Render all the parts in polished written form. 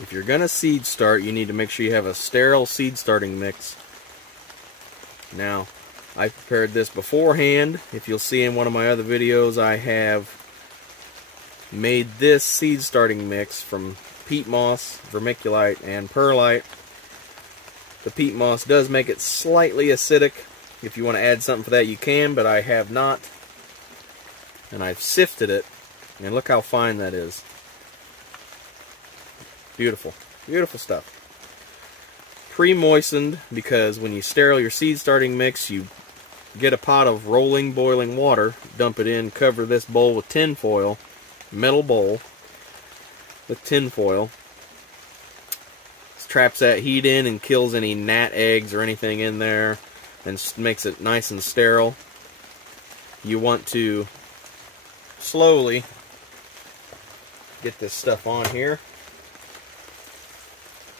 if you're going to seed start, you need to make sure you have a sterile seed starting mix. Now, I prepared this beforehand. If you'll see in one of my other videos, I have made this seed starting mix from peat moss, vermiculite, and perlite. The peat moss does make it slightly acidic. If you want to add something for that, you can, but I have not. And I've sifted it, and look how fine that is. Beautiful. Beautiful stuff. Pre-moistened, because when you sterile your seed starting mix, you get a pot of rolling boiling water, dump it in, cover this bowl with tin foil, metal bowl with tin foil. This traps that heat in and kills any gnat eggs or anything in there and makes it nice and sterile. You want to slowly get this stuff on here.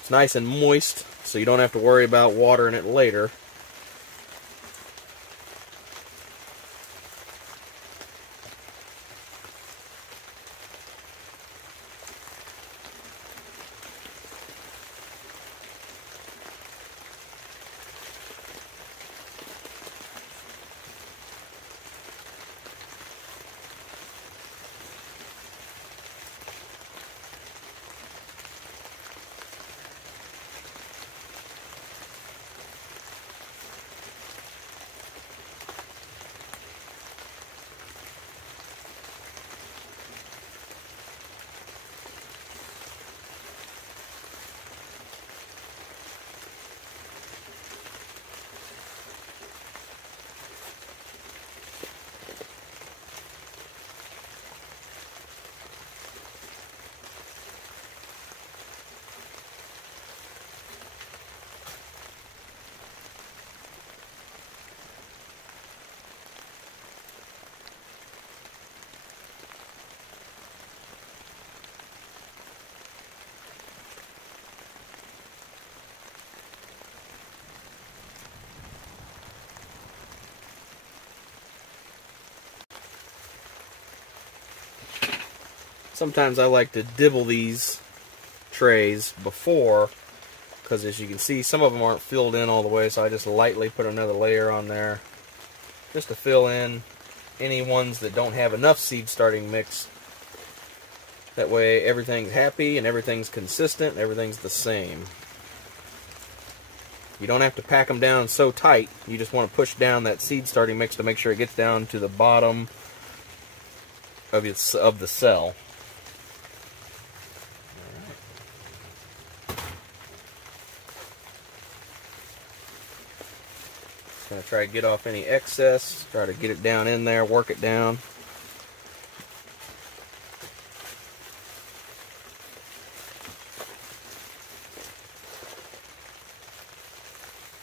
It's nice and moist, so you don't have to worry about watering it later. Sometimes I like to dibble these trays before, because as you can see, some of them aren't filled in all the way, so I just lightly put another layer on there just to fill in any ones that don't have enough seed starting mix. That way everything's happy and everything's consistent, everything's the same. You don't have to pack them down so tight, you just want to push down that seed starting mix to make sure it gets down to the bottom of the cell. Going to try to get off any excess, try to get it down in there, work it down.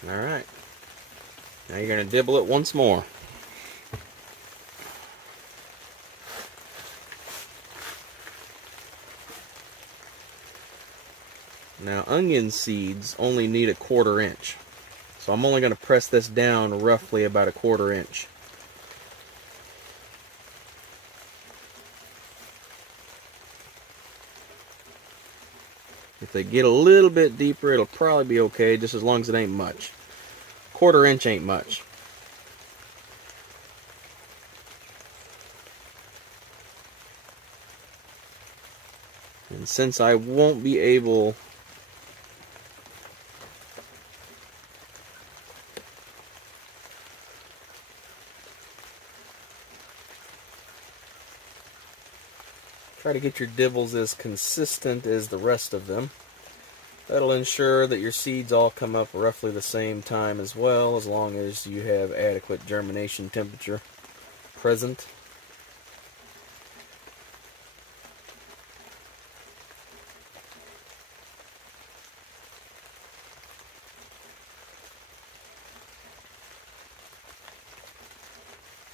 Alright, now you're going to dibble it once more. Now onion seeds only need 1/4 inch. So I'm only going to press this down roughly about 1/4 inch. If they get a little bit deeper, it'll probably be okay, just as long as it ain't much. 1/4 inch ain't much. And since I won't be able try to get your dibbles as consistent as the rest of them. That'll ensure that your seeds all come up roughly the same time as well, as long as you have adequate germination temperature present.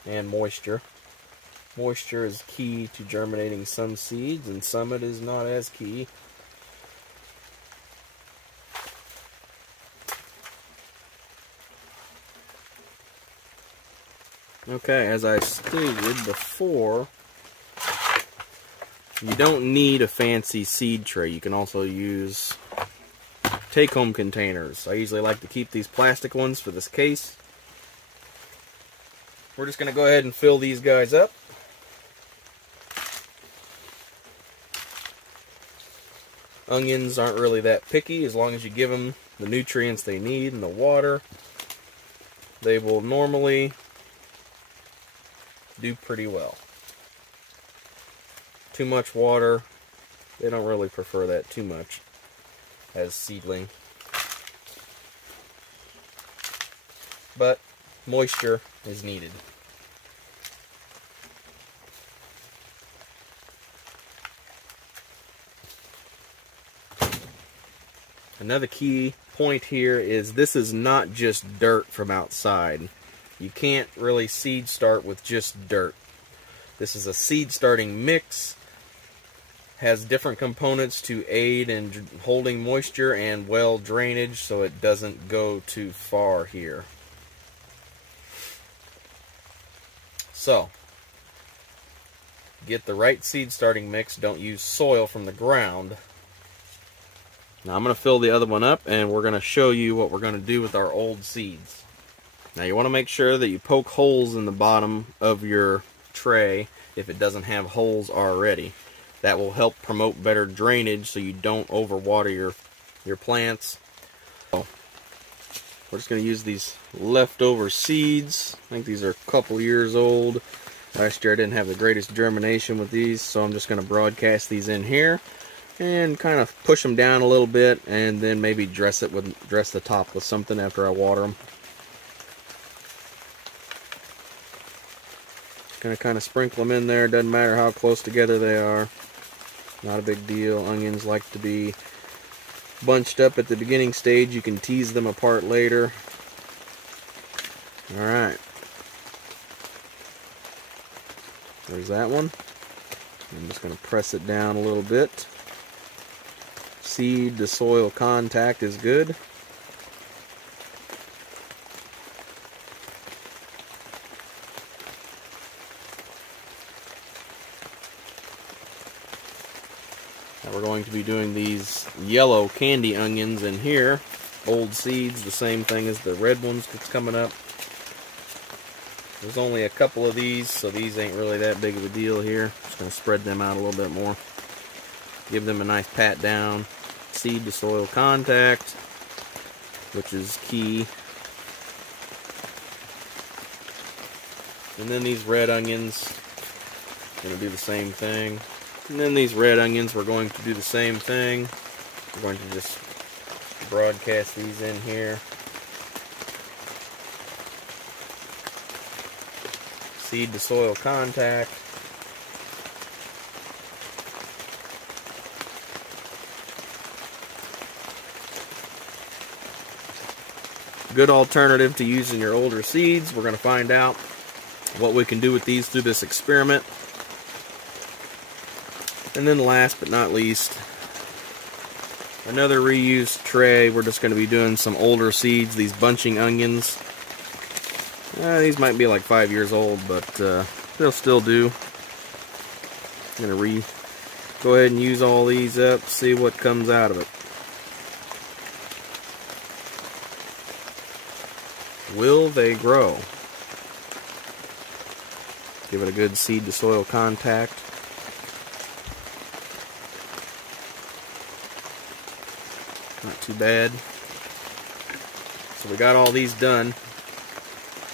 And moisture. Moisture is key to germinating some seeds, and some it is not as key. Okay, as I stated before, You don't need a fancy seed tray. You can also use take-home containers. I usually like to keep these plastic ones for this case. We're just going to go ahead and fill these guys up. Onions aren't really that picky. As long as you give them the nutrients they need and the water, they will normally do pretty well. Too much water, they don't really prefer that too much as seedling. But moisture is needed. Another key point here is this is not just dirt from outside. You can't really seed start with just dirt. This is a seed starting mix. Has different components to aid in holding moisture and well drainage so it doesn't go too far here. So, get the right seed starting mix. Don't use soil from the ground. Now I'm going to fill the other one up and we're going to show you what we're going to do with our old seeds. Now you want to make sure that you poke holes in the bottom of your tray if it doesn't have holes already. That will help promote better drainage so you don't overwater your plants. So, we're just going to use these leftover seeds. I think these are a couple years old. Last year I didn't have the greatest germination with these, so I'm just going to broadcast these in here and kind of push them down a little bit, and then maybe dress the top with something after I water them. Going to kind of sprinkle them in there. Doesn't matter how close together they are. Not a big deal. Onions like to be bunched up at the beginning stage. You can tease them apart later. Alright. There's that one. I'm just going to press it down a little bit. Seed to soil contact is good. Now we're going to be doing these yellow candy onions in here. Old seeds, the same thing as the red ones that's coming up. There's only a couple of these, so these ain't really that big of a deal here. Just going to spread them out a little bit more. Give them a nice pat down. Seed to soil contact, which is key. And then these red onions, going to do the same thing. And then these red onions, we're going to do the same thing. We're going to just broadcast these in here. Seed to soil contact. Good alternative to using your older seeds. We're going to find out what we can do with these through this experiment. And then last but not least, another reused tray. We're just going to be doing some older seeds, these bunching onions. These might be like 5 years old, but they'll still do. I'm going to go ahead and use all these up, see what comes out of it. Will they grow? Give it a good seed to soil contact. Not too bad. So we got all these done.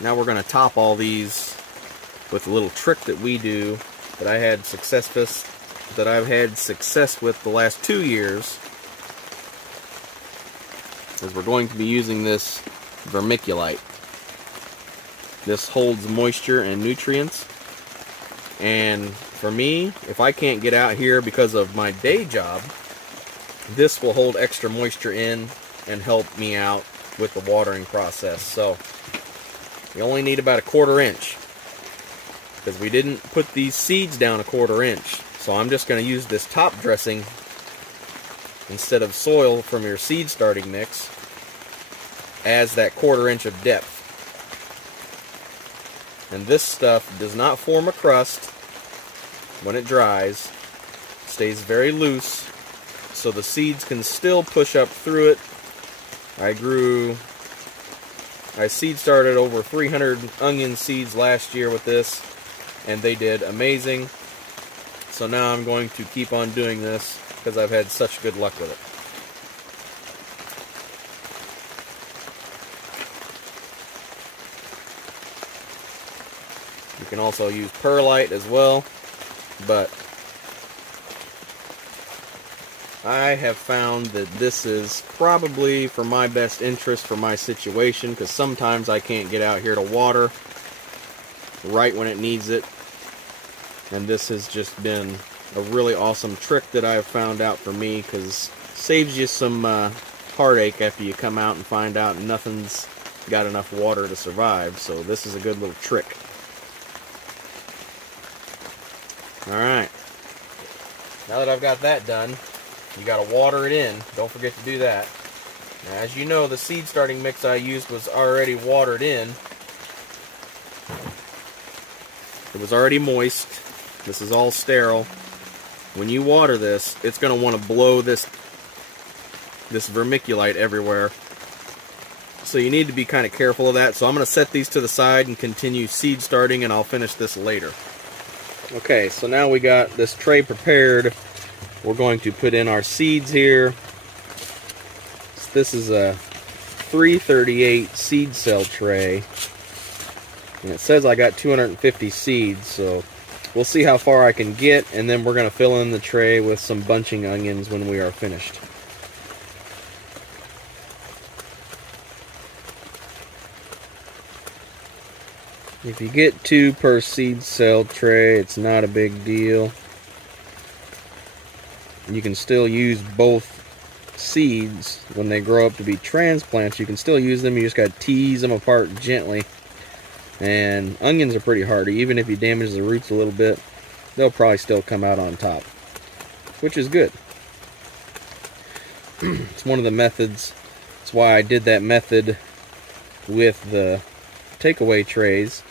Now we're going to top all these with a little trick that we do that I've had success with the last 2 years. Is we're going to be using this vermiculite. This holds moisture and nutrients. And for me, if I can't get out here because of my day job, this will hold extra moisture in and help me out with the watering process. So you only need about 1/4 inch because we didn't put these seeds down 1/4 inch. So I'm just going to use this top dressing instead of soil from your seed starting mix as that 1/4 inch of depth. And this stuff does not form a crust when it dries, stays very loose, so the seeds can still push up through it. I seed started over 300 onion seeds last year with this, and they did amazing. So now I'm going to keep on doing this because I've had such good luck with it. You can also use perlite as well, but I have found that this is probably for my best interest for my situation, because sometimes I can't get out here to water right when it needs it. And this has just been a really awesome trick that I've found out for me, because it saves you some heartache after you come out and find out nothing's got enough water to survive. So this is a good little trick. Alright, now that I've got that done, you got to water it in. Don't forget to do that. Now, as you know, the seed starting mix I used was already watered in. It was already moist. This is all sterile. When you water this, it's going to want to blow this vermiculite everywhere. So you need to be kind of careful of that. So I'm going to set these to the side and continue seed starting, and I'll finish this later. Okay, so now we got this tray prepared. We're going to put in our seeds here. This is a 338 seed cell tray. And it says I got 250 seeds, so we'll see how far I can get, and then we're going to fill in the tray with some bunching onions when we are finished. If you get 2 per seed cell tray, it's not a big deal. You can still use both seeds when they grow up to be transplants. You can still use them. You just got to tease them apart gently. And onions are pretty hardy. Even if you damage the roots a little bit, they'll probably still come out on top, which is good. It's one of the methods. That's why I did that method with the takeaway trays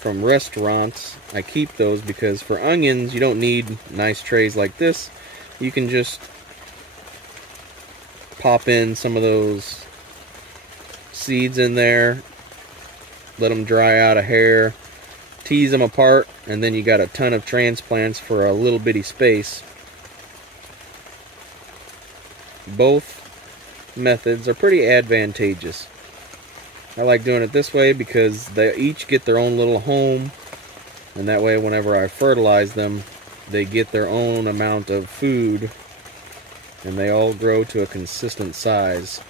from restaurants. I keep those because for onions you don't need nice trays like this. You can just pop in some of those seeds in there, let them dry out a hair, tease them apart, and then you got a ton of transplants for a little bitty space. Both methods are pretty advantageous. I like doing it this way because they each get their own little home, and that way whenever I fertilize them, they get their own amount of food, and they all grow to a consistent size.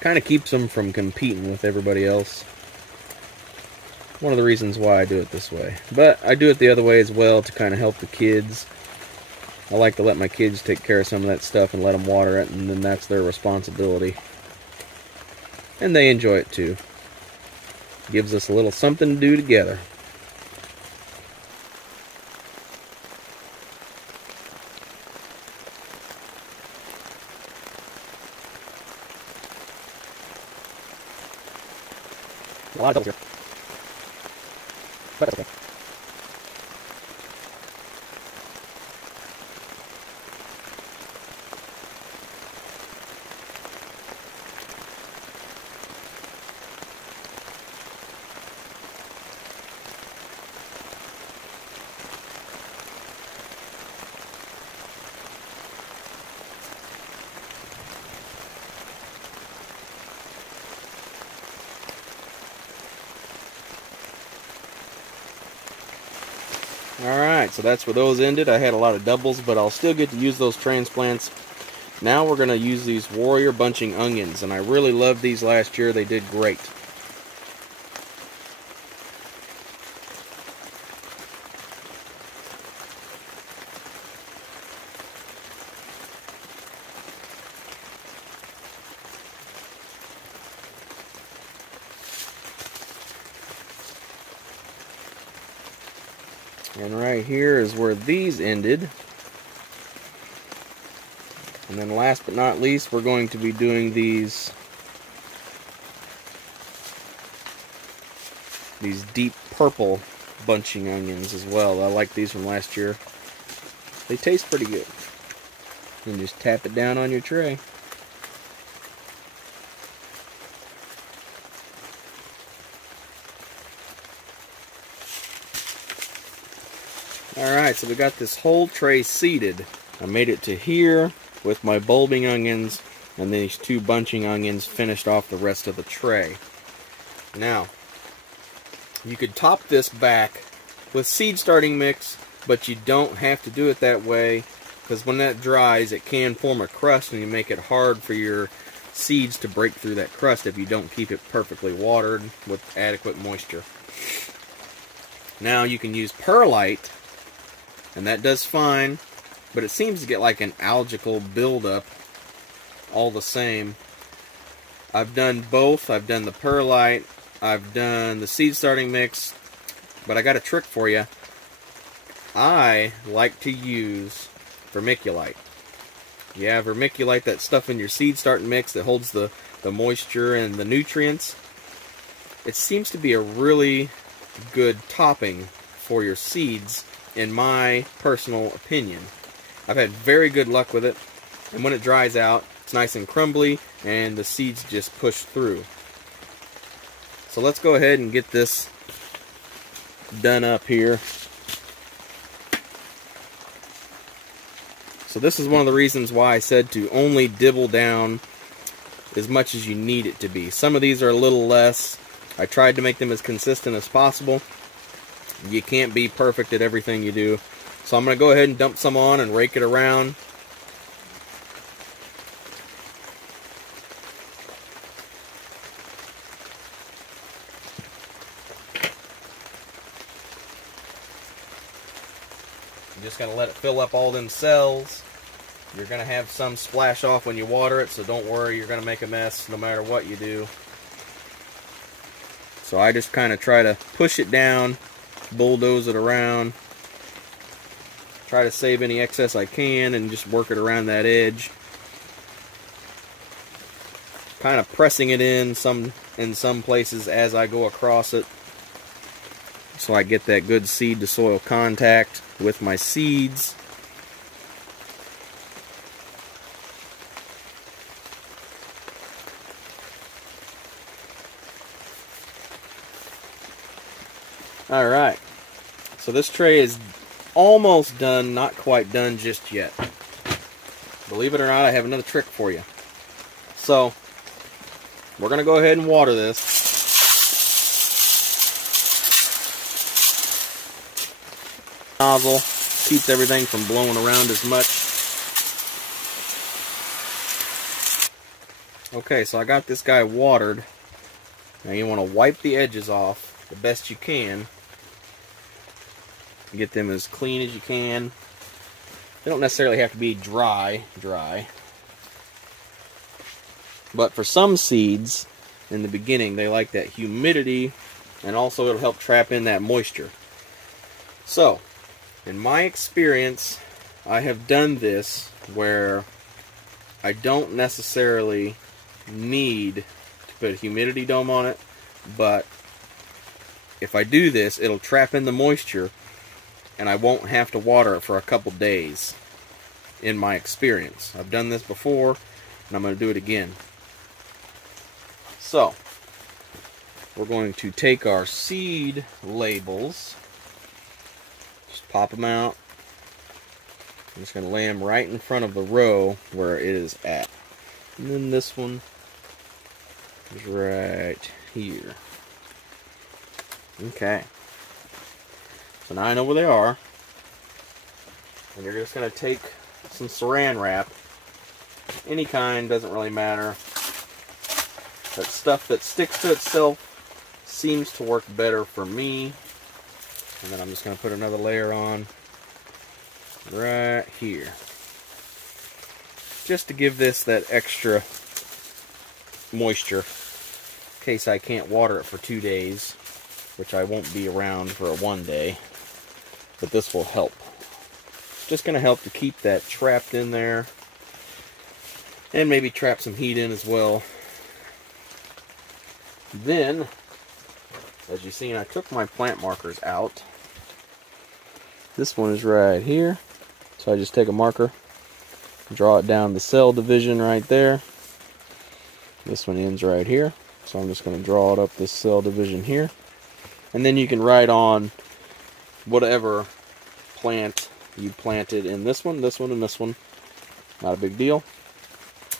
Kind of keeps them from competing with everybody else. One of the reasons why I do it this way. But I do it the other way as well to kind of help the kids. I like to let my kids take care of some of that stuff and let them water it, and then that's their responsibility. And they enjoy it too. Gives us a little something to do together. A lot of doubles here. But that's okay. Alright, so that's where those ended. I had a lot of doubles, but I'll still get to use those transplants. Now we're going to use these Warrior Bunching Onions, and I really loved these last year. They did great. And right here is where these ended. And then last but not least, we're going to be doing these deep purple bunching onions as well. I like these from last year. They taste pretty good. And just tap it down on your tray. Alright, so we got this whole tray seeded. I made it to here with my bulbing onions, and these 2 bunching onions finished off the rest of the tray. Now, you could top this back with seed starting mix, but you don't have to do it that way, because when that dries, it can form a crust, and you make it hard for your seeds to break through that crust if you don't keep it perfectly watered with adequate moisture. Now you can use perlite, and that does fine, but it seems to get like an algal buildup all the same. I've done both. I've done the perlite, I've done the seed starting mix, but I got a trick for you. I like to use vermiculite. Yeah, vermiculite, that stuff in your seed starting mix that holds the moisture and the nutrients. It seems to be a really good topping for your seeds, in my personal opinion. I've had very good luck with it, and when it dries out, it's nice and crumbly, and the seeds just push through. So let's go ahead and get this done up here. So this is one of the reasons why I said to only dibble down as much as you need it to be. Some of these are a little less. I tried to make them as consistent as possible. You can't be perfect at everything you do. So I'm going to go ahead and dump some on and rake it around. You're just going to let it fill up all them cells. You're going to have some splash off when you water it, so don't worry, you're going to make a mess no matter what you do. So I just kind of try to push it down, bulldoze it around, try to save any excess I can, and just work it around that edge. Kind of pressing it in some places as I go across it, so I get that good seed to soil contact with my seeds. Alright, so this tray is almost done, not quite done just yet. Believe it or not, I have another trick for you. So, we're going to go ahead and water this. Nozzle keeps everything from blowing around as much. Okay, so I got this guy watered. Now you want to wipe the edges off the best you can. Get them as clean as you can. They don't necessarily have to be dry. But for some seeds, in the beginning, they like that humidity, and also it'll help trap in that moisture. So, in my experience, I have done this where I don't necessarily need to put a humidity dome on it, but if I do this, it'll trap in the moisture, and I won't have to water it for a couple days, in my experience. I've done this before, and I'm going to do it again. So, we're going to take our seed labels, just pop them out. I'm just going to lay them right in front of the row where it is at. And then this one is right here. Okay. So now I know where they are. And you're just going to take some saran wrap. Any kind, doesn't really matter. That stuff that sticks to itself seems to work better for me. And then I'm just going to put another layer on right here. Just to give this that extra moisture in case I can't water it for 2 days, which I won't be around for a 1 day. But this will help. Just going to help to keep that trapped in there. And maybe trap some heat in as well. Then, as you've seen, I took my plant markers out. This one is right here. So I just take a marker, draw it down the cell division right there. This one ends right here, so I'm just going to draw it up this cell division here. And then you can write on whatever plant you planted in this one, and this one. Not a big deal.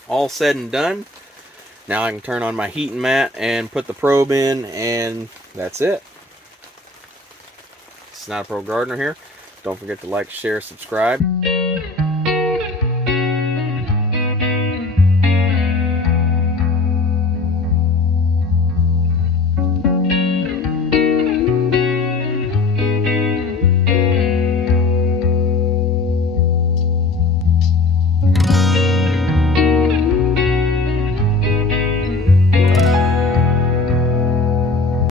All said and done. Now I can turn on my heating mat and put the probe in, and that's it. Snout Pro Gardener here. Don't forget to like, share, subscribe.